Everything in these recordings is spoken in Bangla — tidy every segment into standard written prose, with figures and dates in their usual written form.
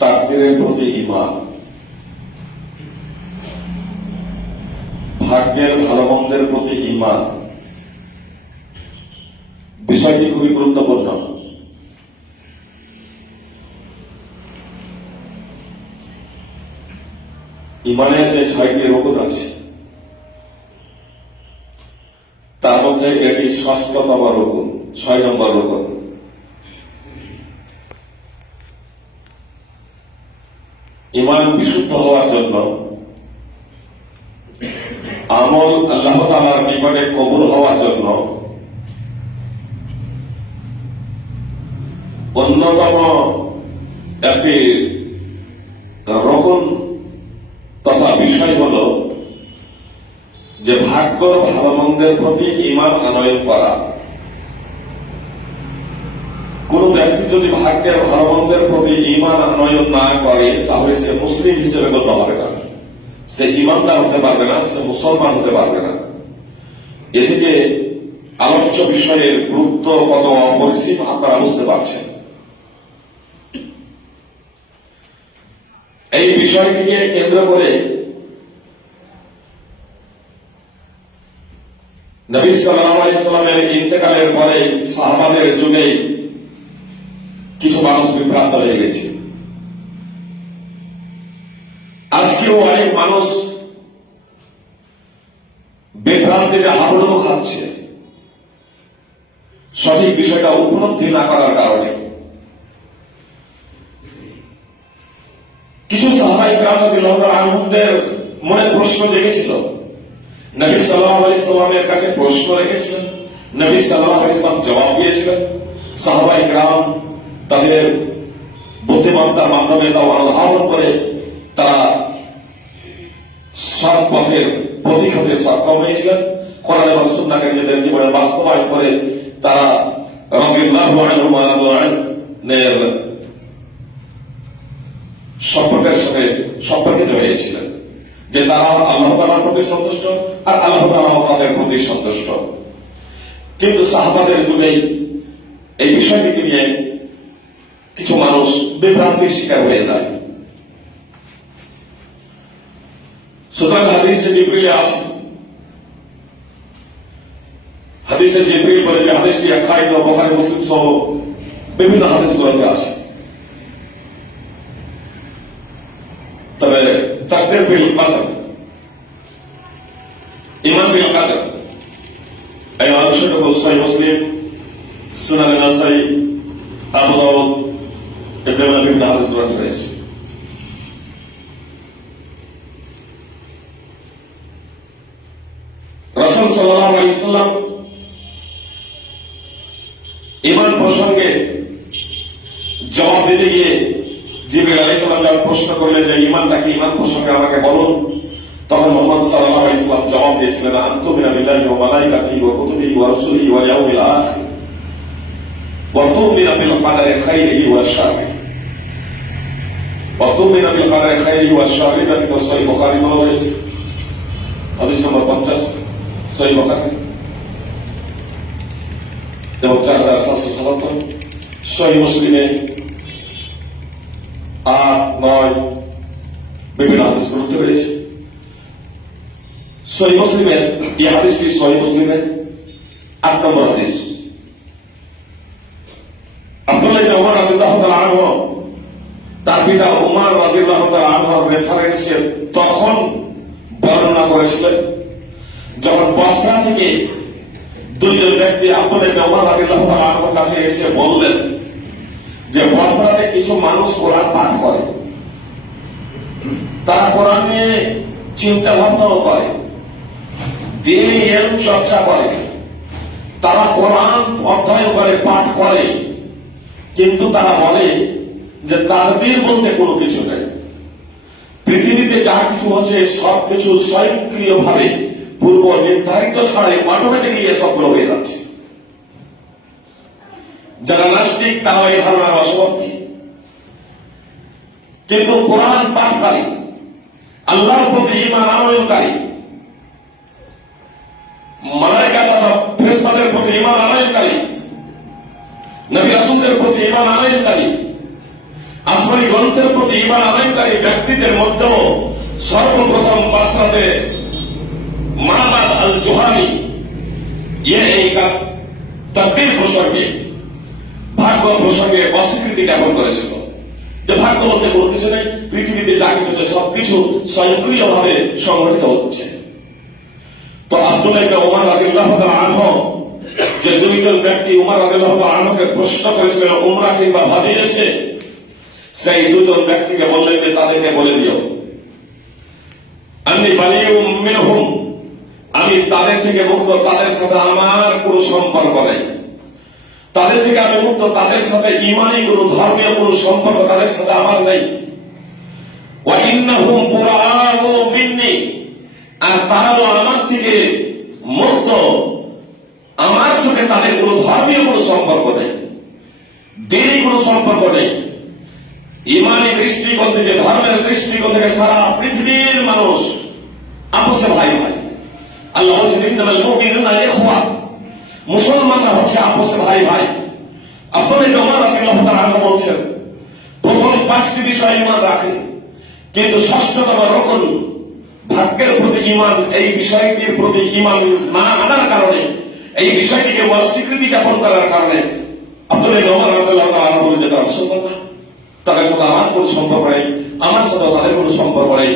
তাকদীরের প্রতি ঈমান, ভাগ্যের ভালো মন্দের প্রতি ঈমান, বিষয়টি খুবই গুরুত্বপূর্ণ। ঈমানের যে 6টি রুকুন আছে তার মধ্যে এটি 6তম রুকুন, 6 নম্বর রুকুন। ঈমান বিশুদ্ধ হওয়ার জন্য, আমল আল্লাহ তাআলার নিকটে কবুল হওয়ার জন্য অন্যতম একটি রকম তথা বিষয় হল যে ভাগ্য ভালো মন্দের প্রতি ঈমান আনয়ন করা। কোন ব্যক্তি যদি ভাগ্যের ভালো মন্দের প্রতি ঈমান আনয়ন না করে তাহলে সে মুসলিম হিসেবে গণ্য হবে না, সে ঈমানদার হতে পারবে না, সে মুসলমান হতে পারবে না। এ থেকে আলোচ্য বিষয়ের গুরুত্ব কত অপরিসীম আপনারা বুঝতে পারছেন। এই বিষয়টিকে কেন্দ্র করে নবী সাল্লাল্লাহু আলাইহি ওয়াসাল্লামের ইন্তেকালের পরে সাহাবাদের যুগে কিছু মানুষ বিভ্রান্ত হয়ে গেছে। আজকেও অনেক মানুষ বিভ্রান্তিতে হাবুডুবু খাচ্ছে সঠিক বিষয়টা উপলব্ধি না করার কারণে। কিছু সাহাবায়ে কেরাম রাদিয়াল্লাহু তাআলা আনহুদের মনে প্রশ্ন জেগেছিল, নবী সাল্লাল্লাহু আলাইহি ওয়াসাল্লামের কাছে প্রশ্ন রেখেছিলেন, নবী সাল্লাল্লাহু আলাইহি ওয়াসাল্লাম জবাব দিয়েছিলেন। সাহাবায়ে কেরাম তাদের বুদ্ধিমত্তার মাধ্যমে তা অনুধাবন করে তারা সৎ পথের পথিক হতে সক্ষম হয়েছিলেন। কোরআন এবং সুন্নাহকে নিজেদের জীবনে বাস্তবায়ন করে তারা রাদিয়াল্লাহু আনহুম ওয়া রাদু আনহুর সম্পর্কের সাথে সম্পর্কিত হয়েছিলেন, যে তারা আল্লাহ তাআলার প্রতি সন্তুষ্ট আর আল্লাহ তাআলা তাদের প্রতি সন্তুষ্ট। কিন্তু সাহাবাদের যুগে এই বিষয়টিকে নিয়ে কিছু মানুষ বিভ্রান্তির শিকার হয়ে যায়। সুতরাং হাদিসে জিবরিল আছে, হাদিসে জিবরিল বলে যে হাদিসটি আখাইদ ও বুখারী মুসলিম সহ বিভিন্ন হাদিসগুলোতে আছে। তবে তাকদীর বিল কদর, ঈমান বিল কদর, এই অংশটুকু সহিহ মুসলিম, সুনান নাসাই, আবু দাউদ, ইবনে মাজাহ বিভিন্ন হাদিসগুলোতে রয়েছে। রাসূল সাল্লাল্লাহু আলাইহি ওয়াসাল্লাম ঈমান প্রসঙ্গে জবাব দিতে গিয়ে জিবরিল আলাইহিস সালাম যখন প্রশ্ন করলেন যে ঈমানটা কি, ঈমান প্রসঙ্গে আমাকে বলুন, তখন মুহাম্মদ সাল্লাল্লাহু আলাইহি ওয়াসাল্লাম জবাব দিয়েছিলেন, আনতুমিনা বিল্লাহি ওয়া মালাইকাতিহি ওয়া কুতুবিহি ওয়া রাসূলিহি ওয়াল ইয়াউমিল আখির ওয়া তু'মিনা বিল কদরি খাইরিহি ওয়া শাররিহি ওয়া তু'মিনা বিল কদরি খাইরিহি ওয়া শাররিহি। কিন্তু সহিহ বুখারী বলা হয়েছে, হাদিস নম্বর 50, সহিহ বুখারী এবং 4777, সহিহ মুসলিমে 8, 9 বিভিন্ন হাদিসগুলোতে রয়েছে। সহিহ মুসলিমের এই হাদিসটি সহিহ মুসলিমের 8 নম্বর হাদিস। আব্দুল্লাহ ইবনে উমর রাদিয়াল্লাহু তাআলা আনহু তার পিতা উমর রাদিয়াল্লাহু তাআলা আনহুর রেফারেন্সে তখন বর্ণনা করেছিলেন যখন বসরা থেকে দুইজন ব্যক্তি আব্দুল্লাহ ইবনে উমর রাদিয়াল্লাহু তাআলা আনহুর কাছে এসে বললেন যে বসরাতে কিছু মানুষ কোরআন পাঠ করে, তারা কোরআন নিয়ে চিন্তা ভাবনাও করে, দ্বীনি ইলম চর্চা করে, তারা কোরআন অধ্যয়ন করে, পাঠ করে, কিন্তু তারা বলে যে তাকদীর বলতে কোনো কিছু নেই, পৃথিবীতে যা কিছু হচ্ছে সবকিছু স্বয়ংক্রিয়ভাবে পূর্ব নির্ধারিত ছাড়ে অটোমেটিক্যালি এসবগুলো হয়ে যাচ্ছে। যারা নাস্তিক তারা এই ধারণার বশবর্তী। কিন্তু কোরআন পাঠকারী, আল্লাহর প্রতি ঈমান আনয়নকারী, মালায়েকা তথা ফেরেশতাদের প্রতি ঈমান আনয়নকারী, নবী রাসূলদের প্রতি ঈমান আনয়নকারী, আসমানি আসমানি গ্রন্থের প্রতি ঈমান আনয়নকারী ব্যক্তিদের মধ্যেও সর্বপ্রথম বাসরাতে মাবাদ আল জুহানি এই তাকদীর প্রসঙ্গে, ভাগ্য প্রসঙ্গে অস্বীকৃতি জ্ঞাপন করেছিল যে ভাগ্য বলতে কোনো কিছু নেই, পৃথিবীতে যা কিছু হচ্ছে সবকিছু স্বয়ংক্রিয়ভাবে সংঘটিত হচ্ছে। তো আব্দুল্লাহ ইবনে ওমর রাদিয়াল্লাহু তাআলা আনহু, যে দুইজন ব্যক্তি উমর রাদিয়াল্লাহু তাআলা আনহুকে প্রশ্ন করেছিলেন উমরা কিংবা হজে এসে, সেই দুজন ব্যক্তিকে বললেন যে তাদেরকে বলে দিও আমি বালিউম মিনহুম, আমি তাদের থেকে মুক্ত, তাদের সাথে আমার কোনো সম্পর্ক নেই, তাদের থেকে আমি মুক্ত, তাদের সাথে ঈমানি কোনো ধর্মীয় কোনো সম্পর্ক তাদের সাথে আমার নেই। ওয়া ইন্নাহুম বুরাআউ মিন্নি, আর তারাও আমার থেকে মুক্ত, আমার সাথে তাদের কোনো ধর্মীয় কোনো সম্পর্ক নেই, দিনই কোনো সম্পর্ক নেই। ঈমানি দৃষ্টিকোণ থেকে, ধর্মের দৃষ্টিকোণ থেকে সারা পৃথিবীর মানুষ আপসে ভাই ভাই। আল্লাহ বলছেন ইন্নামাল মুমিনুনা ইখওয়া, মুসলমানরা হচ্ছে আপসে ভাই ভাই। আব্দুল্লাহ ইবনে ওমর রাদিয়াল্লাহু তাআলা আনহু বলছেন প্রথম 5টি বিষয় ঈমান রাখে, কিন্তু ষষ্ঠতম রকম ভাগ্যের প্রতি ঈমান, এই বিষয়টির প্রতি ঈমান না আনার কারণে, এই বিষয়টিকে অস্বীকৃতি জ্ঞাপন করার কারণে আব্দুল্লাহ ইবনে ওমর রাদিয়াল্লাহু তাআলা আনহু বলেন যে তারা মুসলমান না, তাদের সাথে আমার কোনো সম্পর্ক নেই, আমার সাথে তাদের কোনো সম্পর্ক নেই।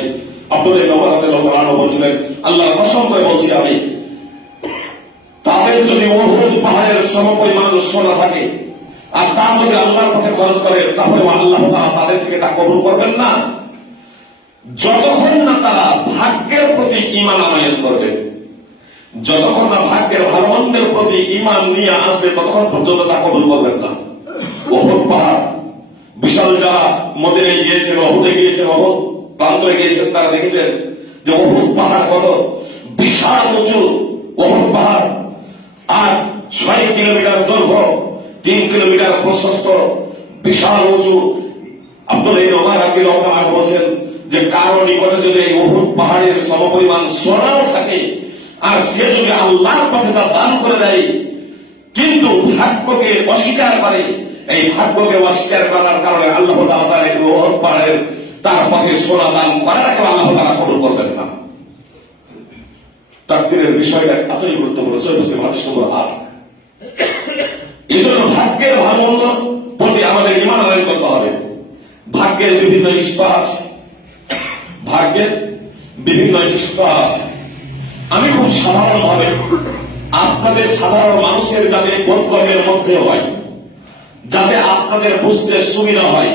আব্দুল্লাহ ইবনে ওমর রাদিয়াল্লাহু তাআলা আনহু বলছিলেন আল্লাহর কসম করে বলছি আমি, তাদের যদি উহুদ পাহাড়ের সমপরিমাণ সোনা থাকে আর তা যদি আল্লাহর পথে খরচ করে, তাহলে আল্লাহ তাআলা তাদের থেকে তা কবুল করবেন না, যতক্ষণ না তারা ভাগ্যের প্রতি ঈমান আনয়ন করবে। যতক্ষণ না ভাগ্যের ভালো মন্দের প্রতি ঈমান নিয়ে আসবে, ততক্ষণ পর্যন্ত তা কবুল করবেন না। উহুদ পাহাড় বিশাল, যারা মদিনায় গিয়েছেন, উহুদে গিয়েছেন, উহুদ প্রান্তরে গিয়েছেন, তারা দেখেছেন যে উহুদ পাহাড় কত বিশাল উঁচু। উহুদ পাহাড় আর 6 কিলোমিটার দৈর্ঘ্য, 3 কিলোমিটার প্রশস্ত, বিশাল উঁচু। আব্দুল্লাহ ইবনে ওমর রাদিয়াল্লাহু তাআলা বলেছেন যে কারো নিকটে যদি এই উহুদ পাহাড়ের সমপরিমাণ সোনাও থাকে আর সে যদি আল্লাহর পথে তা দান করে দেয়, কিন্তু ভাগ্যকে অস্বীকার করে, এই ভাগ্যকে অস্বীকার করার কারণে আল্লাহ তাআলা তার এই উহুদ পাহাড়ের তার পথে সোনা দান করাটাকে আল্লাহ তাআলা কবুল করবেন না। তাকদীরের বিষয়টা এতই গুরুত্বপূর্ণ। সহিহ মুসলিম হাদিস নম্বর 8। এই জন্য ভাগ্যের ভালো মন্দ প্রতি আমাদের ঈমান আনয়ন করতে হবে। ভাগ্যের বিভিন্ন স্তর আছে, ভাগ্যের বিভিন্ন স্তর আছে। আমি খুব সাধারণভাবে আপনাদের সাধারণ মানুষের যাতে বোধগম্যের মধ্যে হয়, যাতে আপনাদের বুঝতে সুবিধা হয়,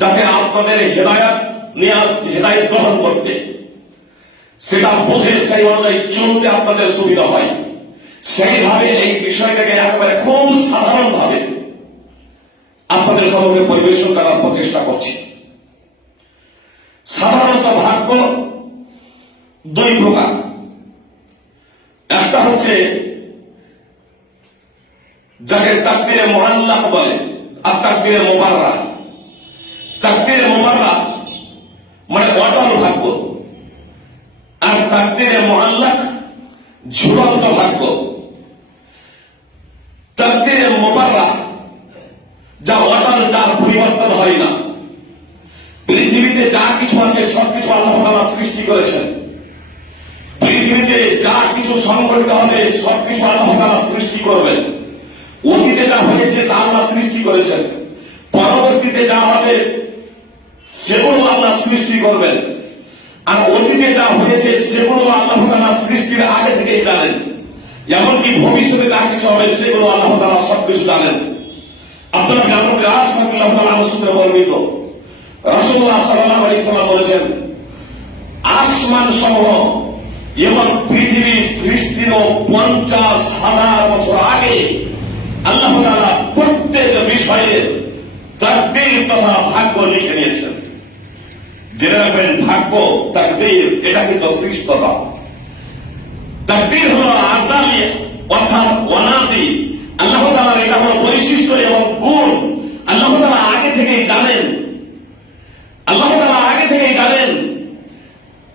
যাতে আপনাদের হেদায়েত নিয়ে আসতে, হেদায়েত গ্রহণ করতে, সেটা বুঝে সেই অনুযায়ী চলতে আপনাদের সুবিধা হয়, সেইভাবে এই বিষয়টাকে একেবারে খুব সাধারণভাবে আপনাদের সম্মুখে পরিবেশন করার প্রচেষ্টা করছি। সাধারণত ভাগ্য 2 প্রকার। একটা হচ্ছে যাকে তাকদীরে মুআল্লাক বলে আর তাকদীরে মুবাররাহ। তাকদীরে মুবাররাহ মানে অটল ভাগ্য, আর তাকদীরে মুআল্লাক ঝুলন্ত ভাগ্য। তাকদীরে মুবাররাহ যা অটল, যার পরিবর্তন হয় না। পৃথিবীতে যা কিছু আছে সবকিছু আল্লাহ তাআলা সৃষ্টি করেছেন। পৃথিবীতে যা কিছু সংঘটিত হবে সবকিছু আল্লাহ তাআলা সৃষ্টি করবেন। অতীতে যা হয়েছে তা আল্লাহ সৃষ্টি করেছেন, পরবর্তীতে যা হবে সেগুলো আল্লাহ সৃষ্টি করবেন। আর অতীতে যা হয়েছে সেগুলো আল্লাহ তাআলা সৃষ্টির আগে থেকেই জানেন। এমনকি ভবিষ্যতে যা কিছু হবে সেগুলো আল্লাহ তাআলা সবকিছু জানেন। আব্দুল্লাহ ইবনে আমর ইবনে আস রাদিয়াল্লাহু তাআলা আনহু সূত্রে বর্ণিত, রাসূলুল্লাহ সাল্লাল্লাহু আলাইহি ওয়াসাল্লাম বলেছেন, আসমান সমূহ এবং পৃথিবী সৃষ্টির 50,000 বছর আগে আল্লাহ তাআলা প্রত্যেক বিষয়ে তাকদীর তথা ভাগ্য লিখে নিয়েছেন। জেনে রাখবেন, ভাগ্য তাকদীর এটা কিন্তু সৃষ্টতা। তাকদীর হলো আযালি অর্থাৎ অনাদি। আল্লাহ তাআলার এটা হলো বৈশিষ্ট্য এবং গুণ। আল্লাহ তাআলা আগে থেকেই জানেন, আল্লাহ তাআলা আগে থেকেই জানেন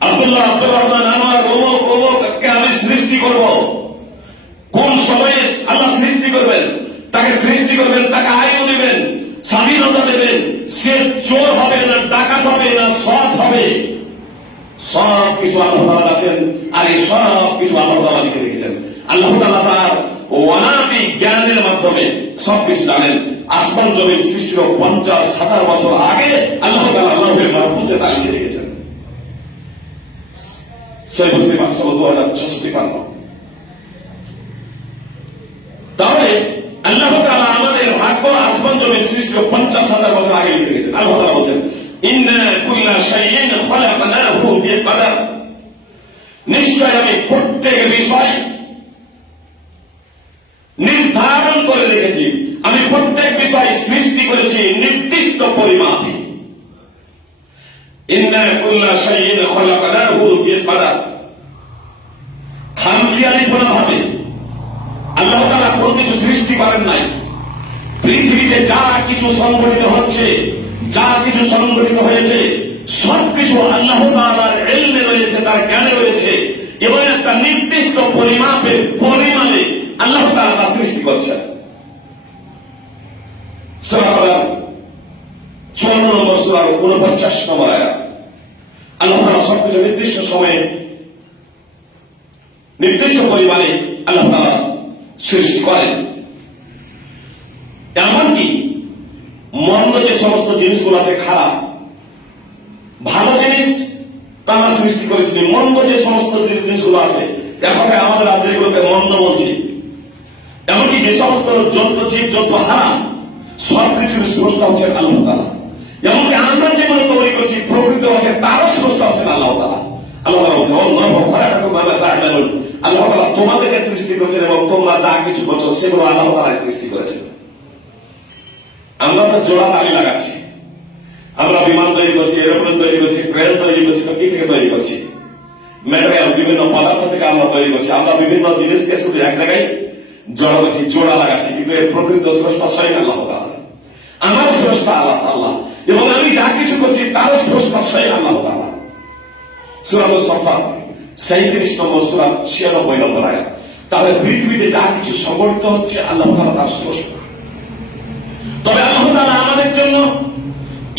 আব্দুল্লাহ আব্দুর রহমান আমার অমুককে আমি সৃষ্টি করব। কোন সময়ে আল্লাহ সৃষ্টি করবেন, তাকে সৃষ্টি করবেন, তাকে আয়ু দিবেন, স্বাধীনতা দেবেন, সে চোর হবে না, ডাকাত হবে না, সৎ হবে। সব কিছু আল্লাহ তাআলা আছেন, আর এই সব কিছু আল্লাহ তাআলা লিখে রেখেছেন। আল্লাহ তাআলা তার অনাদি জ্ঞানের মাধ্যমে সবকিছু জানেন। আসমান জমির সৃষ্টির 50,000 বছর আগে আল্লাহ তাআলা লাউহে মাহফুজে তা লিখে রেখেছেন। সহিহ মুসলিম 2066 তাহলে আল্লাহ তাআলা আমাদের ভাগ্য আসমান জমির সৃষ্টি 50,000 বছর আগে লিখে রেখেছেন। আল্লাহ তাআলা বলেন, ইন্না কুল্লা শাইইন খলাকনাহু বিকদর, নিশ্চয় আমি প্রত্যেক বিষয় নির্ধারণ করে রেখেছি, আমি প্রত্যেক বিষয় সৃষ্টি করেছি নির্দিষ্ট পরিমাপে। ইন্না কুল্লা শাইইন খলাকনাহু বিকদর, খামখেয়ালিপনা ভাবে আল্লাহ তাআলা কোনো কিছু সৃষ্টি করেন নাই। পৃথিবীতে যা কিছু সংঘটিত হচ্ছে, যা কিছু সংঘটিত হয়েছে, সবকিছু আল্লাহ তাআলার ইলমে রয়েছে, তার জ্ঞানে রয়েছে, এবং একটা নির্দিষ্ট পরিমাপে পরিমাণে আল্লাহ তাআলা তা সৃষ্টি করছেন। সূরা কদর 54 নম্বর সূরার 49 নম্বর আয়াত। আল্লাহ তাআলা সবকিছু নির্দিষ্ট সময়ে নির্দিষ্ট পরিমাণে আল্লাহ তাআলা সৃষ্টি করেন। এমনকি মন্দ যে সমস্ত জিনিসগুলো আছে খারাপ, ভালো জিনিস তারা সৃষ্টি করেছেন। মন্দ যে সমস্ত জিনিসগুলো আছে, এখন আমাদের রাজ্যে এগুলোকে মন্দ বলছি। এমনকি যে সমস্ত জন্তু জীব জন্তু হারাম, সবকিছুর স্রষ্টা হচ্ছেন আল্লাহ তাআলা। এমনকি আমরা যেগুলো তৈরি করছি প্রকৃতভাবে তারও স্রষ্টা হচ্ছেন আল্লাহ তাআলা। আল্লাহ তাআলা বলছেন, আল্লাহ তাআলা তোমাদেরকে সৃষ্টি করেছেন এবং তোমরা যা কিছু করছো সেগুলো আল্লাহ তাআলাই সৃষ্টি করেছেন। আমরা তো জোড়া তালি লাগাচ্ছি, আমরা বিমান তৈরি করছি, এরোপ্লেন তৈরি করছি, ট্রেন তৈরি করছি, তো কি থেকে তৈরি করছি? ম্যাটেরিয়াল, বিভিন্ন পদার্থ থেকে আমরা তৈরি করছি। আমরা বিভিন্ন জিনিসকে শুধু এক জায়গায় জড়া করছি, জোড়া লাগাচ্ছি, কিন্তু এর প্রকৃত স্রষ্টা স্বয়ং আল্লাহ তাআলা। আমার স্রষ্টা আল্লাহ, এবং আমি যা কিছু করছি তার স্রষ্টা স্বয়ং আল্লাহ তাআলা। সূরা আস-সাফফাত 37 নম্বর সূরা 96 নম্বর আয়াত। তাহলে পৃথিবীতে যা কিছু সংঘটিত হচ্ছে আল্লাহ তাআলা তার স্রষ্টা। তবে আল্লাহ তাআলা আমাদের জন্য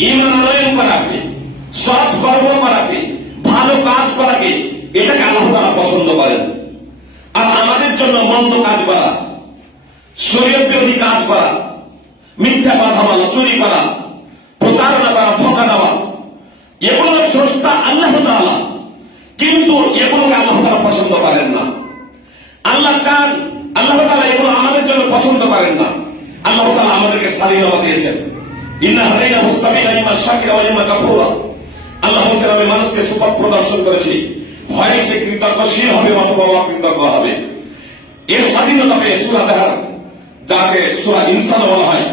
ঈমান আনয়ন করাকে, সৎ কর্ম করাকে, ভালো কাজ করাকে, এটাকে আল্লাহ তাআলা পছন্দ করেন। আর আমাদের জন্য মন্দ কাজ করা, শরীয়ত বিরোধী কাজ করা, মিথ্যা কথা বলা, চুরি করা, প্রতারণা করা, ধোঁকা দেওয়া, এগুলো স্রষ্টা আল্লাহ তাআলা, কিন্তু এগুলোকে আল্লাহ তাআলা পছন্দ করেন না। আল্লাহ চান, আল্লাহ তাআলা এগুলো আমাদের জন্য পছন্দ করেন না। আল্লাহ তাআলা আমাদেরকে স্বাধীনতা দিয়েছেন। ইন্না হাদাইনাহু সাবিলা ইম্মা শাকিরা ওয়া ইম্মা কাফুরা। আল্লাহ বলেছেন, আমি মানুষকে সুপথ প্রদর্শন করেছি, হয় সে কৃতজ্ঞশীল হবে অথবা অকৃতজ্ঞ হবে। এর স্বাধীনতা পেয়ে সূরা তাহার, যাকে সূরা ইনসান বলা হয়,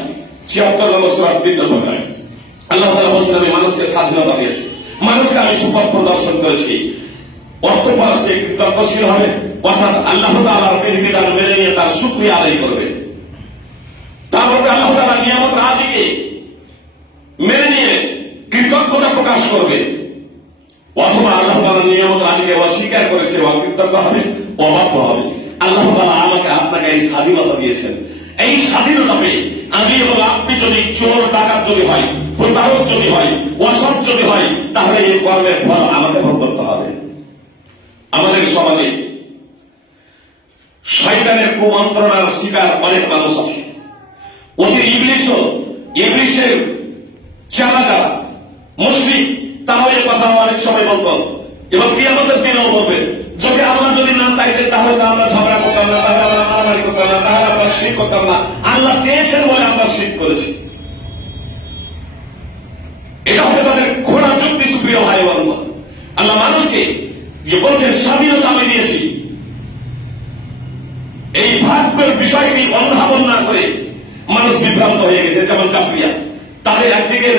৭৬ নম্বর সূরার ৩ নম্বর আয়াত। আল্লাহ তাআলা বলেছেন, আমি মানুষকে স্বাধীনতা দিয়েছি, মানুষকে আমি সুপথ প্রদর্শন করেছি, অতঃপর সে কৃতজ্ঞশীল হবে, অর্থাৎ আল্লাহ তাআলার বিধিবিধান মেনে নিয়ে তার শুকরিয়া আদায় করবে। তারপরে আল্লাহ তাআলা নিয়ামত রাজিকে মেনে নিয়ে কৃতজ্ঞতা প্রকাশ করবে, অথবা আল্লাহ তাআলা নিয়ামত রাজিকে অস্বীকার করে সে অকৃতজ্ঞ হবে, অবাধ্য হবে। আল্লাহ তাআলা আমাকে আপনাকে এই স্বাধীনতা দিয়েছেন। এই স্বাধীনতা পেয়ে আমি এবং আপনি যদি চোর ডাকাত যদি হয়, প্রতারক যদি হয়, অসৎ যদি হয়, তাহলে এই কর্মের ফল আমাকে ভোগ করতে হবে। আমাদের সমাজে শয়তানের কুমন্ত্রণার শিকার অনেক মানুষ আছে। ওদের ইবলিশের চেলা যারা মুশরিক, তারাও এই কথা অনেক সময় বলতো, এবং কিয়ামতের দিনেও বলবে, যদি আল্লাহ যদি না চাইতেন তাহলে তো আমরা ঝগড়া করতাম না, তাহলে আমরা মারামারি করতাম না, তাহলে আমরা শিরক করতাম না। আল্লাহ চেয়েছেন বলে আমরা শিরক করেছি। এটা হচ্ছে তাদের ঘোড়া যুক্তি। সুপ্রিয় ভাই বোন, আল্লাহ মানুষকে যে বলছেন স্বাধীনতা আমি দিয়েছি, এই ভাগ্যের বিষয়টি অনুধাবন না করে মানুষ বিভ্রান্ত হয়ে গেছে। যেমন চাকরিয়া, তাদের একদিকে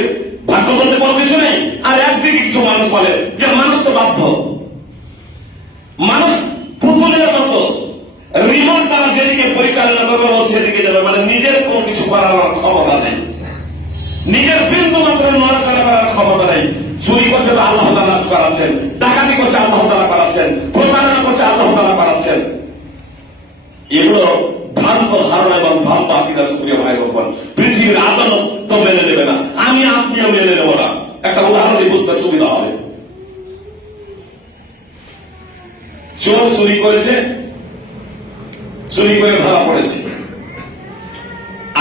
ভাগ্য বলতে কোনো কিছু নেই, আর একদিকে কিছু মানুষ বলে যে মানুষ তো বাধ্য, মানুষ পুতুলের মতো রিমোট দ্বারা যেদিকে পরিচালনা করবে ও সেদিকে যাবে, মানে নিজের কোনো কিছু করার ক্ষমতা নেই, নিজের বিন্দু মাত্র নড়াচড়া করার ক্ষমতা নেই। চুরি করছে তো আল্লাহ তাআলা করাচ্ছেন, ডাকাতি করছে আল্লাহ তাআলা করাচ্ছেন, প্রতারণা করছে আল্লাহ তাআলা করাচ্ছেন। এগুলো ভ্রান্ত ধারণা এবং ভ্রান্ত আকীদা। সুপ্রিয় ভাই বোন, পৃথিবীর আদালত তো মেনে নেবে না, আমি আপনিও মেনে নেব না। একটা উদাহরণ বুঝতে সুবিধা হবে। চোর চুরি করেছে, চুরি করে ধরা পড়েছে,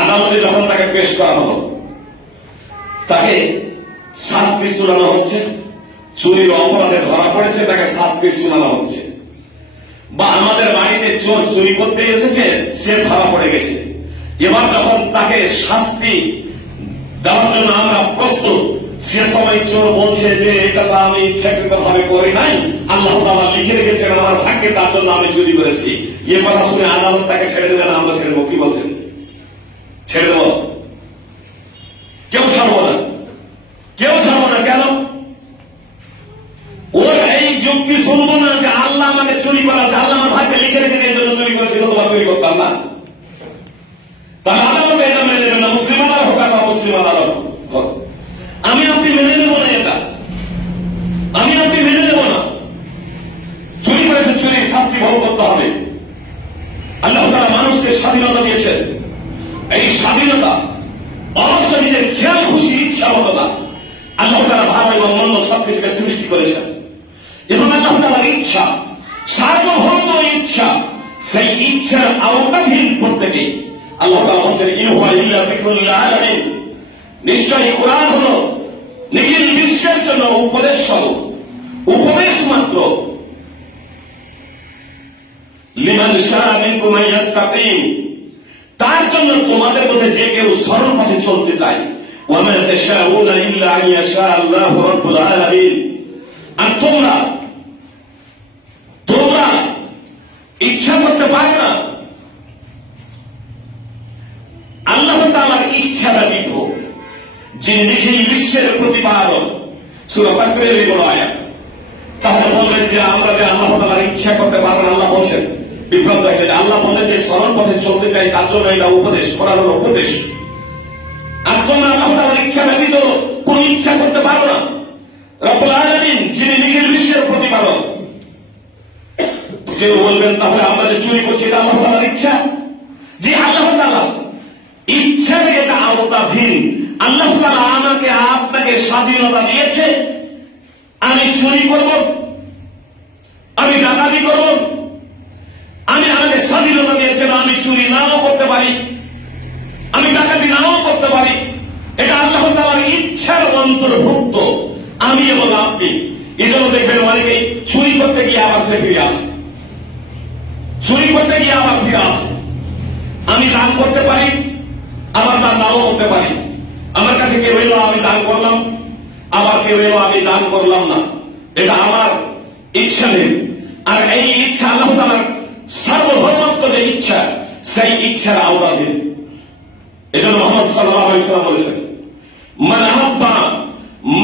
আদালতে যখন তাকে পেশ করা হলো, তাকে শাস্তি শোনানো হচ্ছে। চুরির অপরাধে ধরা পড়েছে, তাকে শাস্তি শোনানো হচ্ছে। বা আমাদের বাড়িতে চোর চুরি করতে এসেছে, সে ধরা পড়ে গেছে, এবার যখন তাকে শাস্তি দেওয়ার জন্য আমরা প্রস্তুত, সে সময় চোর বলছে যে এটা তো আমি ইচ্ছাকৃত ভাবে করি নাই, আল্লাহ তাআলা লিখে রেখেছেন আমার ভাগ্যে, তার জন্য আমি চুরি করেছি। এ কথা শুনে আদালত তাকে ছেড়ে দেবে না? আমরা ছেড়ে দেবো? কি বলছেন? ছেড়ে দেব? কেউ ছাড়বো না, কেউ ছাড়বো না। কেন? ওর এই যুক্তি শুনবো না যে আল্লাহ আমাকে চুরি করা আছে, আল্লাহ আমার ভাগ্যে লিখে রেখেছে, এই জন্য চুরি করেছিল, তোমার চুরি করতাম না। তাহলে আদালত এটা মেনে নেবে না। মুসলিম আদালত হোক আর মুসলিম আদালত হোক, আমি আপনি মেনে নেব না। এটা আমি আপনি মেনে নেব না। চুরি করেছে, চুরির শাস্তি ভোগ করতে হবে। আল্লাহ তাআলা মানুষকে স্বাধীনতা দিয়েছেন। এই স্বাধীনতা অবশ্য নিজের খেয়াল খুশি ইচ্ছা মতো না। আল্লাহ তাআলা ভালো এবং মন্দ সবকিছুকে সৃষ্টি করেছেন, এবং আল্লাহ তাআলার ইচ্ছা, সার্বভৌম ইচ্ছা, সেই ইচ্ছার আওতাধীন প্রত্যেকে। আল্লাহ তাআলা বলেছেন, ইন হুয়া ইল্লা যিকরুল লিল আলামিন, নিশ্চয়ই কোরআন হলো নিখিল বিশ্বের জন্য উপদেশ স্বরূপ, উপদেশ মাত্র। লিমান শাআ মিনকুম আন ইস্তাকিম, তার জন্য তোমাদের মধ্যে যে কেউ সরল পথে চলতে চায়। ওয়া মা তাশাউনা ইল্লা আন ইয়াশা আল্লাহু রাব্বুল আলামিন, আর তোমরা ইচ্ছা করতে পারো না, আল্লাহ তাআলার ইচ্ছা ব্যতীত, যিনি নিখিল বিশ্বের প্রতিপালক। সূরা তাকবীরের এই বড় আয়াত। তাহলে বললেন যে আমরা যে আল্লাহ তাআলার ইচ্ছা করতে পারবো না, আল্লাহ বলছেন বিভ্রান্ত হয়েছে। আল্লাহ বলেন যে সরল পথে চলতে চাই, তার জন্য এটা উপদেশ, কোরআন হলো উপদেশ। আর তোমরা আল্লাহ তাআলার ইচ্ছা ব্যতীত কোন ইচ্ছা করতে পারো না। রব্বুল আলামিন, যিনি নিখিল বিশ্বের প্রতিপালক। কেউ বলবেন তাহলে আমরা যে চুরি করছি এটা আল্লাহ তাআলার ইচ্ছা? যে আল্লাহ তাআলা ইচ্ছার এটা আওতাধীন। আল্লাহ তাআলা আমাকে আপনাকে স্বাধীনতা দিয়েছে, আমি চুরি করব, আমি ডাকাতি করব, আমি আমাকে স্বাধীনতা দিয়েছেন, আমি চুরি নাও করতে পারি, আমি ডাকাতি নাও করতে পারি। এটা আল্লাহ তাআলার ইচ্ছার অন্তর্ভুক্ত, আমি এবং আপনি। এই জন্য দেখবেন অনেকেই চুরি করতে গিয়ে আবার সে ফিরে আসে, চুরি করতে গিয়ে আবার ফিরে আসে। আমি দান করতে পারি, আবার দান নাও করতে পারি। আমার কাছে কেউ এলো, আমি দান করলাম, আবার কেউ এলো, আমি দান করলাম না। এটা আমার ইচ্ছা নেই। আর এই ইচ্ছা আল্লাহ তাআলার সার্বভৌমত্ব যে ইচ্ছা, সেই ইচ্ছার আওতাধীন। এজন্য মুহাম্মদ সাল্লাল্লাহু আলাইহি ওয়াসাল্লাম বলেছেন,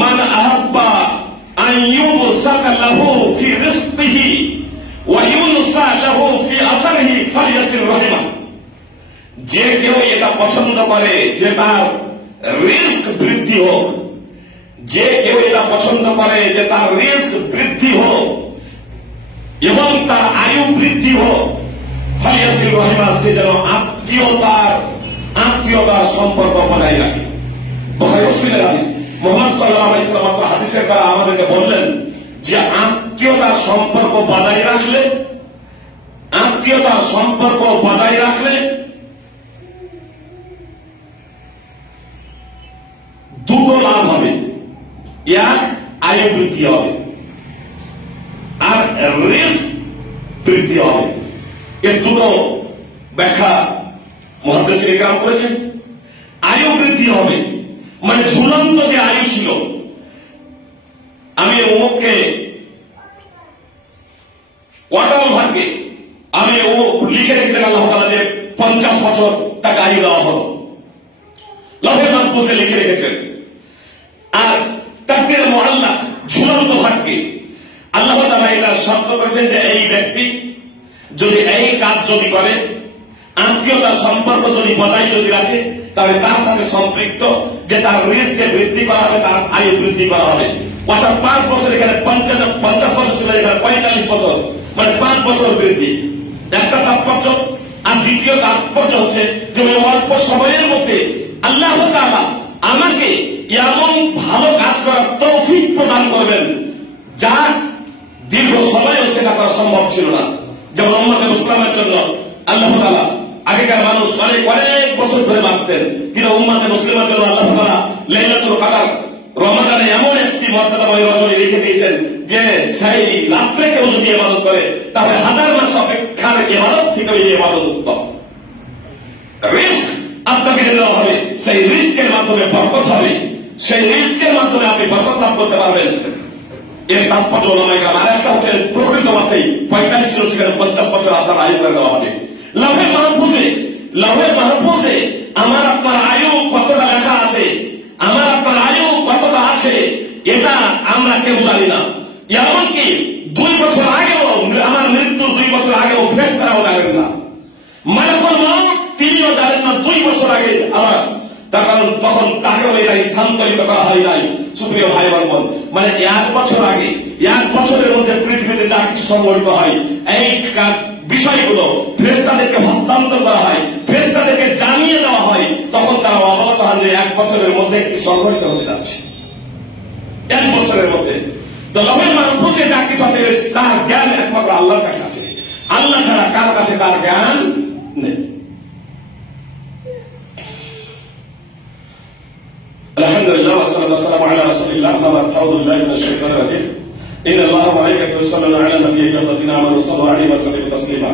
মান আহাব্বা আন ইউবসাতা লাহু ফি রিজকিহি ওয়া ইউনসা লাহু ফি আসরিহি ফালইয়াসির রাহিমা। যে কেউ এটা পছন্দ করে যে তার রিস্ক বৃদ্ধি হোক, যে কেউ এটা পছন্দ করে যে তার রিস্ক বৃদ্ধি হোক এবং তার আয়ু বৃদ্ধি হোক, ফালইয়াসির রাহিমা, সে যেন আত্মীয়তার সম্পর্ক বজায় রাখে। বুখারী মুসলিমের হাদিস। মুহাম্মদ সাল্লাল্লাহু আলাইহি ওয়াসাল্লাম মাত্র হাদিসের দ্বারা আমাদেরকে বললেন যে আত্মীয়তার সম্পর্ক বজায় রাখলে, আত্মীয়তার সম্পর্ক বজায় রাখলে দুটো লাভ হবে। এক, আয়ু বৃদ্ধি হবে, আর রিস্ক বৃদ্ধি হবে। এর দুটো ব্যাখ্যা মুহাদ্দিসিন ইকরাম করেছেন। আয়ু বৃদ্ধি হবে মানে ঝুলন্ত যে আয়ু ছিল, আমি অমুককে ওয়াটাল ভাগ্যে আমি ও লিখে রেখেছেন আল্লাহ তাআলা যে 50 বছর তাকে আয়ু দেওয়া হলো, লৌহে মাহফুজে লিখে রেখেছেন। আর তাকদীর মুআল্লাক, ঝুলন্ত ভাগ্যে আল্লাহ তাআলা এটা শর্ত করেছেন যে এই ব্যক্তি যদি এই কাজ যদি করে, আত্মীয়তার সম্পর্ক যদি বজায় যদি রাখে, তাহলে তার সাথে সম্পৃক্ত যে তার রিস্কে বৃদ্ধি করা হবে, তার আয়ু বৃদ্ধি করা হবে। অর্থাৎ 5 বছর, এখানে 50 বছর ছিল, এখানে 45 বছর, মানে 5 বছর বৃদ্ধি। একটা তাৎপর্য। আর দ্বিতীয় তাৎপর্য হচ্ছে যে ওই অল্প সময়ের মধ্যে আল্লাহ তাআলা আমাকে এমন ভালো কাজ করার তৌফিক প্রদান করবেন যা দীর্ঘ সময়ও সেটা করা সম্ভব ছিল না। যেমন উম্মতে মুসলিমের জন্য আল্লাহ তাআলা, আগেকার মানুষ অনেক অনেক বছর ধরে বাঁচতেন, কিন্তু উম্মতে মুসলিমের জন্য আল্লাহ তাআলা লাইলাতুল কদর রমাদানে এমন একটি মর্যাদাময় রজনী রেখে দিয়েছেন যে সেই রাত্রে কেউ যদি ইবাদত করে তাহলে হাজার মাস অপেক্ষার ইবাদত থেকে এই ইবাদত উত্তম। রিস্ক আপনাকে দেওয়া হবে, সেই রিস্কের মাধ্যমে বরকত হবে, সেই রিস্কের মাধ্যমে আপনি বরকত লাভ করতে পারবেন। এর তাৎপর্য ওলামায়ে কেরাম। আর একটা হচ্ছে প্রকৃত অর্থেই 45 ছিল সেখানে 50 বছর আপনার আয়ু করে দেওয়া হবে। লাভে মাহফুজে আমার আপনার আয়ু কতটা লেখা আছে, আমার আপনার আয়ু কতটা আছে, এটা আমরা কেউ জানি না। এমনকি 2 বছর আগেও, আমার মৃত্যুর 2 বছর আগেও ফেরেশতারাও জানেন না, মালাকুল মউত তিনিও জানেন না 2 বছর আগে। আবার তার কারণ তখন তাকেও এটা স্থানান্তরিত করা হয় নাই। সুপ্রিয় ভাই বোন, মানে 1 বছর আগে, 1 বছরের মধ্যে পৃথিবীতে যা কিছু সংঘটিত হয় এই বিষয়গুলো ফেরেশতাদেরকে হস্তান্তর করা হয়, ফেরেশতাদেরকে জানিয়ে দেওয়া হয়, তখন তারা অবগত হন যে 1 বছরের মধ্যে কি সংঘটিত হতে যাচ্ছে। 1 বছরের মধ্যে তো লৌহে মাহফুজে যা কিছু আছে তার জ্ঞান একমাত্র আল্লাহর কাছে আছে। আল্লাহ ছাড়া কার কাছে তার জ্ঞান নেই। আলহামদুলিল্লাহ ওয়াসসালাতু ওয়াসসালামু আলা রাসূলিল্লাহ। আম্মা বা'দ, আউযু বিল্লাহি মিনাশ শাইতানির রাজীম। ইন্না আল্লাহা ওয়া মালাইকাতাহু ইউসাল্লুনা আলা নাবিয়্যিহি আল্লাযীনা আমানু সাল্লু আলাইহি ওয়া সাল্লিমু তাসলিমা।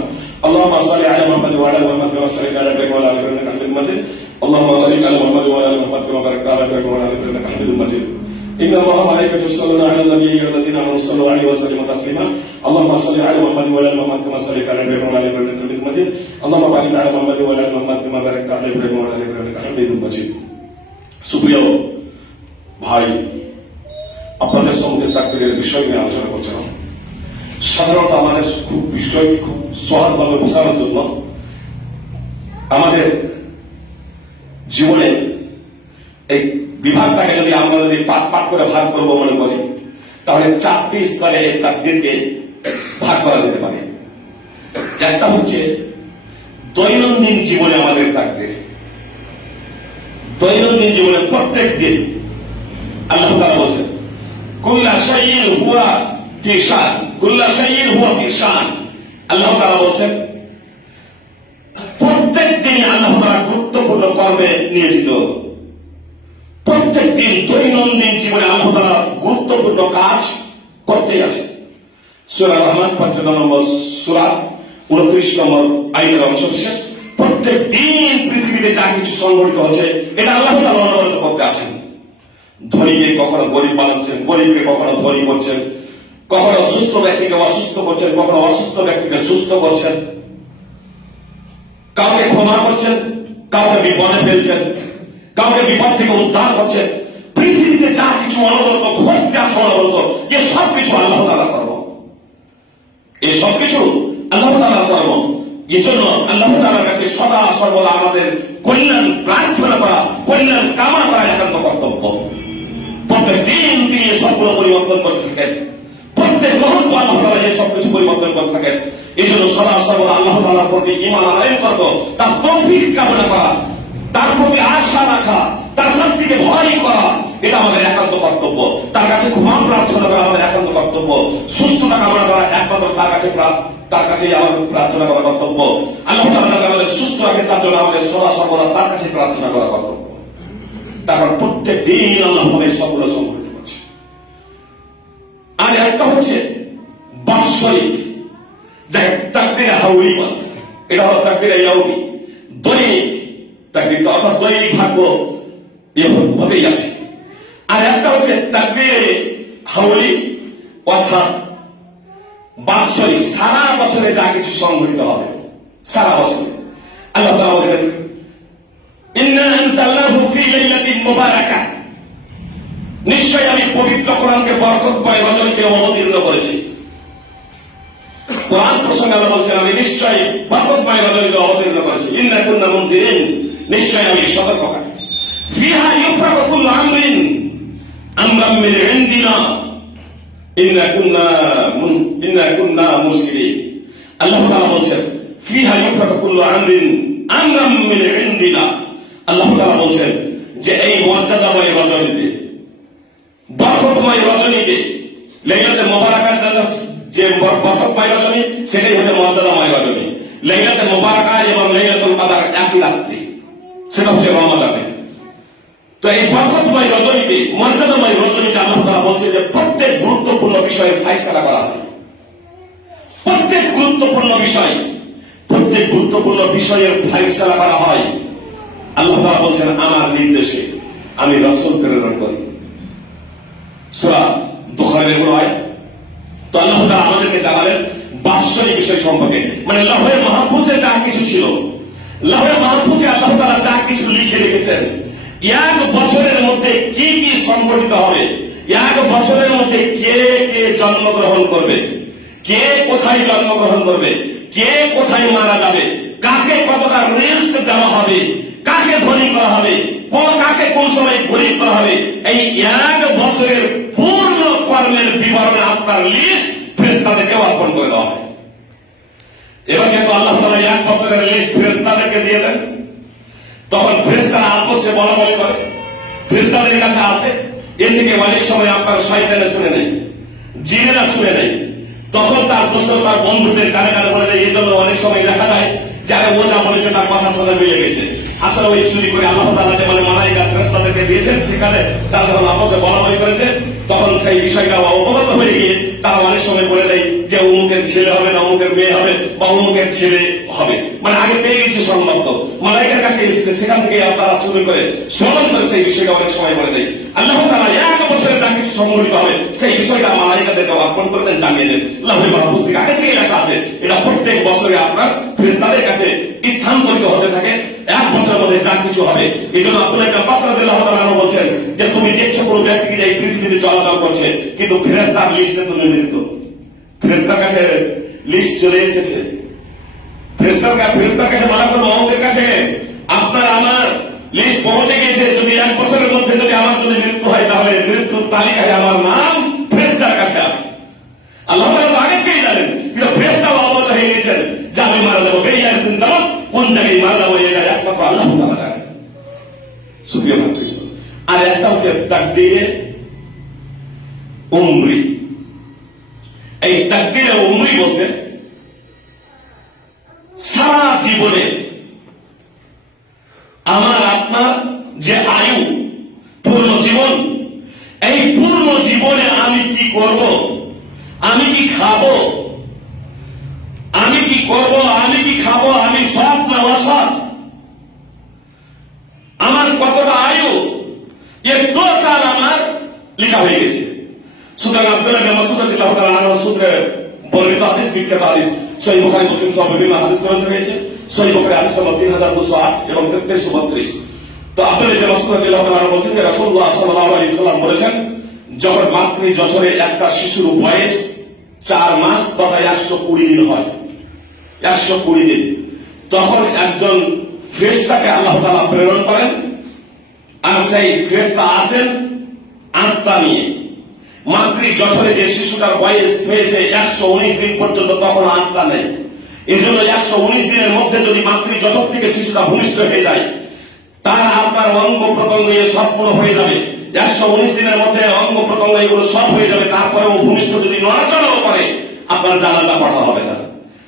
আল্লাহুম্মা সাল্লি আলা মুহাম্মাদ ওয়া আলা মুহাম্মাদ ওয়া সাল্লিম আলা ইব্রাহিম ওয়া আলা আলি ইব্রাহিম ইন্নাকা হামিদুম মাজিদ। আল্লাহুম্মা বারিক আলা মুহাম্মাদ ওয়া আলা মুহাম্মাদ ওয়া বারিক আলা ইব্রাহিম ওয়া আলা আলি ইব্রাহিম ইন্নাকা হামিদুম মাজিদ। ইন্না আল্লাহা ওয়া মালাইকাতাহু ইউসাল্লুনা আলা নাবিয়্যিহি আল্লাযীনা আমানু সাল্লু আলাইহি ওয়া সাল্লিমু তাসলিমা। আল্লাহুম্মা সাল্লি আলা মুহাম্মাদ ওয়া আলা মুহাম্মাদ ওয়া সাল্লিম আলা ইব্রাহিম ওয়া আলা আলি ইব্রাহিম ইন্নাকা হামিদুম মাজিদ। আল্লাহুম্মা বারিক আলা মুহাম্মাদ ওয়া আলা মুহাম্মাদ ওয়া বারিক আলা ইব্রাহিম ওয়া আলা আলি ইব্রাহিম ইন্নাকা হামিদুম মাজিদ। সুপ্রিয় ভাই, আপনাদের সঙ্গে তাকদীরের বিষয় নিয়ে আলোচনা করছিলাম। সাধারণত আমাদের খুব বিষয়টি খুব সহজভাবে বোঝানোর জন্য আমাদের জীবনে এই বিভাগটাকে যদি আমরা যদি পাট করে ভাগ করব মনে করি, তাহলে 4টি স্তরে এই তাকদীরকে ভাগ করা যেতে পারে। একটা হচ্ছে দৈনন্দিন জীবনে আমাদের তাকদীর। দৈনন্দিন জীবনে প্রত্যেক দিন আল্লাহ তাআলা বলেন কুল্লা শাইইন হুয়া ফি শান, কুল্লা শাইইন হুয়া ফি শান। আল্লাহ তাআলা বলেন প্রত্যেক দিন আল্লাহ তাআলা গুরুত্বপূর্ণ কর্মে নিয়োজিত। প্রত্যেক দিন দৈনন্দিন জীবনে আল্লাহ তাআলা গুরুত্বপূর্ণ কাজ করতেই আছে। সূরা রহমান 55 নম্বর সূরা 29 নম্বর আয়াতের অংশ বিশেষ। প্রত্যেক দিন পৃথিবীতে যা কিছু সংঘটিত হচ্ছে এটা আল্লাহ তাআলা অনবরত করতে আছেন। ধনীকে কখনো গরিব বানাচ্ছেন, গরিবকে কখনো ধনী করছেন, কখনো সুস্থ ব্যক্তিকে অসুস্থ করছেন, কখনো অসুস্থ ব্যক্তিকে সুস্থ করছেন, কাউকে ক্ষমা করছেন, কাউকে বিপদে ফেলছেন, কাউকে বিপদ থেকে উদ্ধার করছেন। পৃথিবীতে যা কিছু অনবরত ঘটতে আছে অনবরত, এ সব কিছু আল্লাহ তাআলার কর্ম, এই সব কিছু আল্লাহ তাআলার কর্ম। এই জন্য আল্লাহ তাআলার কাছে সদা সর্বদা আমাদের কল্যাণ প্রার্থনা করা, কল্যাণ কামনা করা একান্ত কর্তব্য। প্রত্যেক দিন তিনি সবগুলো পরিবর্তন করতে থাকেন, প্রত্যেক মুহূর্ত আল্লাহ তাআলা এই সবকিছু পরিবর্তন করতে থাকেন। এই জন্য সদা সর্বদা আল্লাহ তাআলার প্রতি ঈমান আনয়ন করত, তার তৌফিক কামনা করা, তার প্রতি আশা রাখা, তার শাস্তিকে ভয় করা, এটা আমাদের একান্ত কর্তব্য। তার কাছে ক্ষমা প্রার্থনা করা আমাদের একান্ত কর্তব্য। সুস্থতা কামনা করা একমাত্র তার কাছে আমাদের প্রার্থনা করা কর্তব্য। আল্লাহ তাআলা আমাদের সুস্থ রাখেন, তার জন্য আমাদের সদা সর্বদা তার কাছে প্রার্থনা করা কর্তব্য। তারপর প্রত্যেক দিন আল্লাহ আমাদের সবগুলো সংঘটিত করছে। আর একটা হচ্ছে বাৎসরিক, যাকে তাকদীরে হাউলি বলে, এটা হলো তাকদীরে ইয়াউমি, দৈনিক তাকদীর, অর্থাৎ দৈনিক ভাগ্য হতেই আছে। আর একটা হচ্ছে তাকদীরে হাউলি, অর্থাৎ বাৎসরিক, সারা বছরে যা কিছু সংঘটিত হবে সারা বছরে। আল্লাহ তাআলা বলেন ইন্না আনজালনাহু ফি লাইলাতিন মুবারাকাহ, নিশ্চয় আমি পবিত্র কোরআনকে বরকতময় রজনীতে অবতীর্ণ করেছি। কোরআন প্রসঙ্গে আল্লাহ বলছেন আমি নিশ্চয় বরকতময় রজনীতে অবতীর্ণ করেছি। ইন্না কুন্না মুনজিরিন, নিশ্চয় আমি সতর্ককারী। ফিহা ইউফরাকু কুল্লু আমরিন আমরাম মিন ইনদিনা ইন্না কুন্না মুরসিলিন। আল্লাহ তাআলা বলছেন ফিহা ইউফরাকু কুল্লু আমরিন আমরাম মিন ইনদিনা। আল্লাহ তাআলা বলছেন যে এই মর্যাদাময় রজনীতে, বরকতময় রজনীতে, লাইলাতুল মুবারাকাত যে বরকতময় রজনী, সেটাই হচ্ছে মর্যাদাময় রজনী। লাইলাতুল মুবারাকা এবং লাইলাতুল কদর একই রাত্রি, সেটা হচ্ছে রমাদানে। তো এই বরকতময় রজনীতে, মর্যাদাময় রজনীতে আল্লাহ তাআলা বলছে যে প্রত্যেক গুরুত্বপূর্ণ বিষয়ে ফায়সালা করা হয়। প্রত্যেক গুরুত্বপূর্ণ বিষয়ের ফায়সালা করা হয়। আল্লাহ তাআলা বলছেন আমার নির্দেশে আমি রাসূল প্রেরণ করি। সূরা বুখারীর আয়াত। তো আল্লাহ তাআলা আমাদেরকে জানালেন বাৎসরিক বিষয় সম্পর্কে, মানে লাউহে মাহফুজে যা কিছু ছিল, লাউহে মাহফুজে আল্লাহ তাআলা যা কিছু লিখে রেখেছেন, এক বছরের মধ্যে কি কি সংঘটিত হবে, এক বছরের মধ্যে কে কে জন্মগ্রহণ করবে, কে কোথায় জন্মগ্রহণ করবে, কে কোথায় মারা যাবে, কাকে কতটা রিস্ক দেওয়া হবে, কাকে ধনী করা হবে, কাকে কোন সময় গরিব করা হবে, এই এক বছরের পূর্ণ কর্মের বিবরণ আপনার লিস্ট ফেরেশতাদেরকে অর্পণ করে দেওয়া হয়। এবার যেহেতু আল্লাহ তাআলা এক বছরের লিস্ট ফেরেশতাদেরকে দিয়ে দেন, তখন ফেরেশতারা আপসে বলা বলি করে, ফেরেশতাদের কাছে আসে, এর থেকে অনেক সময় আপনার শয়তানে শুনে নেই, জিনেরা শুনে নেই, তখন তার দোষর তার বন্ধুদের কানে কানে বলে দেয়। এই জন্য অনেক সময় দেখা যায় যারা ও যা বলেছে তার কথা শোনা মিলে গেছে, আসলে ওই চুরি করে আল্লাহ তাআলা যে মালায়েকা ফেরেশতাদেরকে দিয়েছেন, সেখানে তারা যখন আপসে বলা বলি করেছে, তখন সেই বিষয়টা অবগত হয়ে গিয়ে তারা অনেক সময় বলে দেয় যে অমুকের ছেলে হবে না অমুকের মেয়ে হবে বা অমুকের ছেলে হবে, মানে আগে পেয়ে গেছে সংবাদ, মালায়েকার কাছে এসেছে, সেখান থেকে তারা চুরি করে স্মরণ করে সেই বিষয়টা অনেক সময় বলে দেয়। আল্লাহ তাআলা এক বছরে যা কিছু সংঘটিত হবে সেই বিষয়টা মালায়েকাদেরকে অর্পণ করে দেন, জানিয়ে দেন। লাউহে মাহফুজ থেকে আগে থেকে লেখা আছে, এটা প্রত্যেক বছরে আপনার ফেরেশতাদের কাছে স্থানান্তরিত হতে থাকে, এক বছরের মধ্যে যা কিছু হবে। এই জন্য আব্দুল্লাহ ইবনে আব্বাস রাদিয়াল্লাহু তাআলা বলছেন যে তুমি দেখছো কোনো ব্যক্তি এই পৃথিবীতে চলাচল করছে, কিন্তু ফেরেশতার লিস্টে তুমি মৃত, ফেরেশতার কাছে লিস্ট চলে এসেছে, ফেরেশতার কাছে বলা করবো আমাদের কাছে আপনার আমার লিস্ট পৌঁছে গিয়েছে, যদি এক বছরের মধ্যে যদি আমার যদি মৃত্যু হয় তাহলে মৃত্যুর তালিকায় আমার নাম ফেরেশতার কাছে আছে। আল্লাহ তাআলা আগে থেকেই জানেন, কিন্তু ফেরেশতাও অবগত হয়ে গেছেন যে আমি মারা যাবো, বেরিয়ে আসছেন তখন কোন জায়গায় মারা যাবো, এটা একমাত্র আল্লাহ তাআলা জানেন। সুপ্রিয় ভাতৃ, আর একটা হচ্ছে তাকদীরে উমরি। এই তাকদীরে উমরি বলতে সারা জীবনে আমার আপনার যে আয়ু, পূর্ণ জীবন, এই পূর্ণ জীবনে আমি কি করব, আমি কি খাবো, আমি কি করব, আমি কি খাবো, আমি সৎ না অসৎ, আমার কতটা আয়ু, এ টোটাল আমার লেখা হয়ে গেছে। সুতরাং আব্দুল্লাহ ইবনে মাসউদ রাদিয়াল্লাহু তাআলা আনহু সূত্রে বর্ণিত হাদিস, বিখ্যাত হাদিস, সহিহ বুখারী মুসলিম সহ বিভিন্ন হাদিস গ্রন্থে রয়েছে। সহিহ বুখারী হাদিস নম্বর 3208 এবং 3332। তো আব্দুল্লাহ ইবনে মাসউদ রাদিয়াল্লাহু তাআলা বলেছেন যে রাসূলুল্লাহ সাল্লাল্লাহু আলাইহি ওয়াসাল্লাম বলেছেন, যখন মাতৃ জঠরে একটা শিশুর বয়স 4 মাস তথা 120 দিন হয়, 120 দিন, তখন একজন ফেরেশতাকে আল্লাহ তাআলা প্রেরণ করেন, আর সেই ফেরেশতা আসেন আত্মা নিয়ে। মাতৃ জঠরে যে শিশুটার বয়স হয়েছে 119 দিন পর্যন্ত, তখন আত্মা নেই। এই জন্য 119 দিনের মধ্যে যদি মাতৃ জঠর থেকে শিশুটা ভূমিষ্ঠ হয়ে যায়, তার আপনার অঙ্গ প্রত্যঙ্গ সম্পূর্ণ হয়ে যাবে। 119 দিনের মধ্যে অঙ্গ প্রত্যঙ্গ এগুলো সব হয়ে যাবে, তারপরেও ভূমিষ্ঠ যদি নড়াচড়াও করে আপনার জানাজা পড়া হবে না,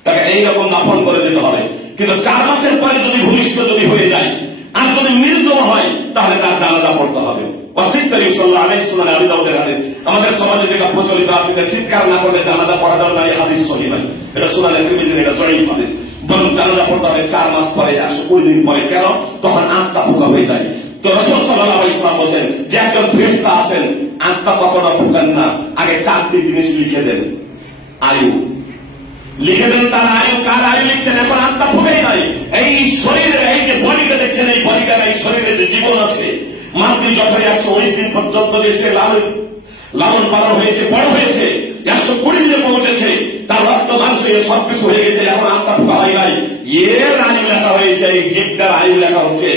তাকে এইরকম দাফন করে দিতে হবে। কিন্তু 4 মাসের পরে যদি ভূমিষ্ঠ যদি হয়ে যায় আর যদি মৃত হয়, তাহলে তার জানাজা পড়তে হবে। আমাদের সমাজে যেটা প্রচলিত আছে যে চিৎকার না করলে জানাজা পড়া যাবে না, এই হাদিস সহিহ নয়, এটা সুনানে তিরমিজির এটা জয়ীফ হাদিস। বরং জানাজা পড়তে হবে 4 মাস পরে, 120 দিন পরে। কেন? তখন আত্মা ফুকা হয়ে যায়। তো রাসূল সাল্লাল্লাহু আলাইহি ওয়াসাল্লাম বলেন যে একজন ফেরেশতা আছেন, আত্মা কখনো ফুকান না, আগে 4টি জিনিস লিখে দেন। আয়ু লিখে দেন, তার আয়ু, কার আয়ু লিখছেন, এখন আত্মা ফুকাই নাই। এই শরীরের এই যে বডিটা দেখছেন, এই বডিটার এই শরীরের যে জীবন আছে, মাতৃ জঠরে 119 দিন পর্যন্ত যে সে লালন পালন হয়েছে, বড় হয়েছে, 120 দিনে পৌঁছেছে, তার রক্ত মাংস সবকিছু হয়ে গেছে, এখন আত্মা ফুকা হয় নাই। এর আয়ু লেখা হয়েছে, এই জীবটার আয়ু লেখা হচ্ছে,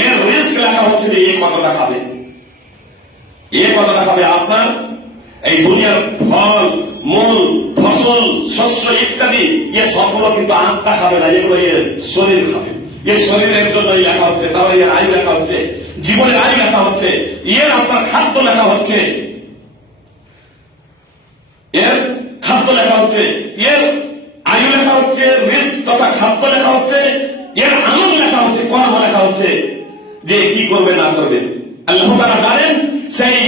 এর রিস্ক লেখা হচ্ছে যে এ কতটা খাবে, এ কতটা খাবে। আপনার এই দুনিয়ার ফল মূল ফসল শস্য ইত্যাদি এ সবগুলো কিন্তু আত্মা খাবে না, এগুলো এর শরীর খাবে। এর শরীরের জন্য লেখা হচ্ছে, তাহলে এর আয়ু লেখা হচ্ছে, জীবনের আয়ু লেখা হচ্ছে, এর আপনার খাদ্য লেখা হচ্ছে, এর খাদ্য লেখা হচ্ছে, এর আয়ু লেখা হচ্ছে, রিস্ক তথা খাদ্য লেখা হচ্ছে, এর আমল লেখা হচ্ছে, কর্ম লেখা হচ্ছে, যে কি করবে না করবে। আল্লাহ তাআলা জানেন, সেই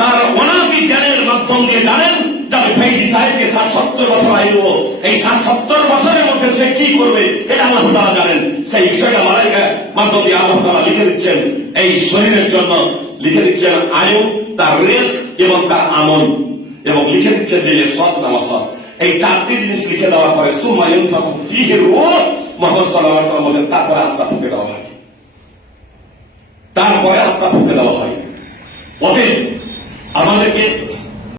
তার অনাদি জ্ঞানের মাধ্যম দিয়ে জানেন যাবে ভাইজি সাহেবকে 60-70 বছর আয়ু, এই 60-70 বছরের মধ্যে সে কি করবে এটা আল্লাহ তাআলা জানেন। সেই বিষয়টা মালাইকার মাধ্যম দিয়ে আল্লাহ তাআলা লিখে দিচ্ছেন, এই শরীরের জন্য লিখে দিচ্ছেন আয়ু, তার রিস্ক এবং তার আমল, এবং লিখে দিচ্ছেন যে সৎ নামাসৎ। এই 4টি জিনিস লিখে দেওয়ার পরে সুম্মা ইউনফাখু ফীহি রূহ, মুহাম্মদ সাল্লাল্লাহু আলাইহি ওয়াসাল্লাম বলেন তারপরে আত্মা ফুঁকে দেওয়া হয়, তারপরে আত্মা ফুঁকে দেওয়া হয়। অতএব আমাদেরকে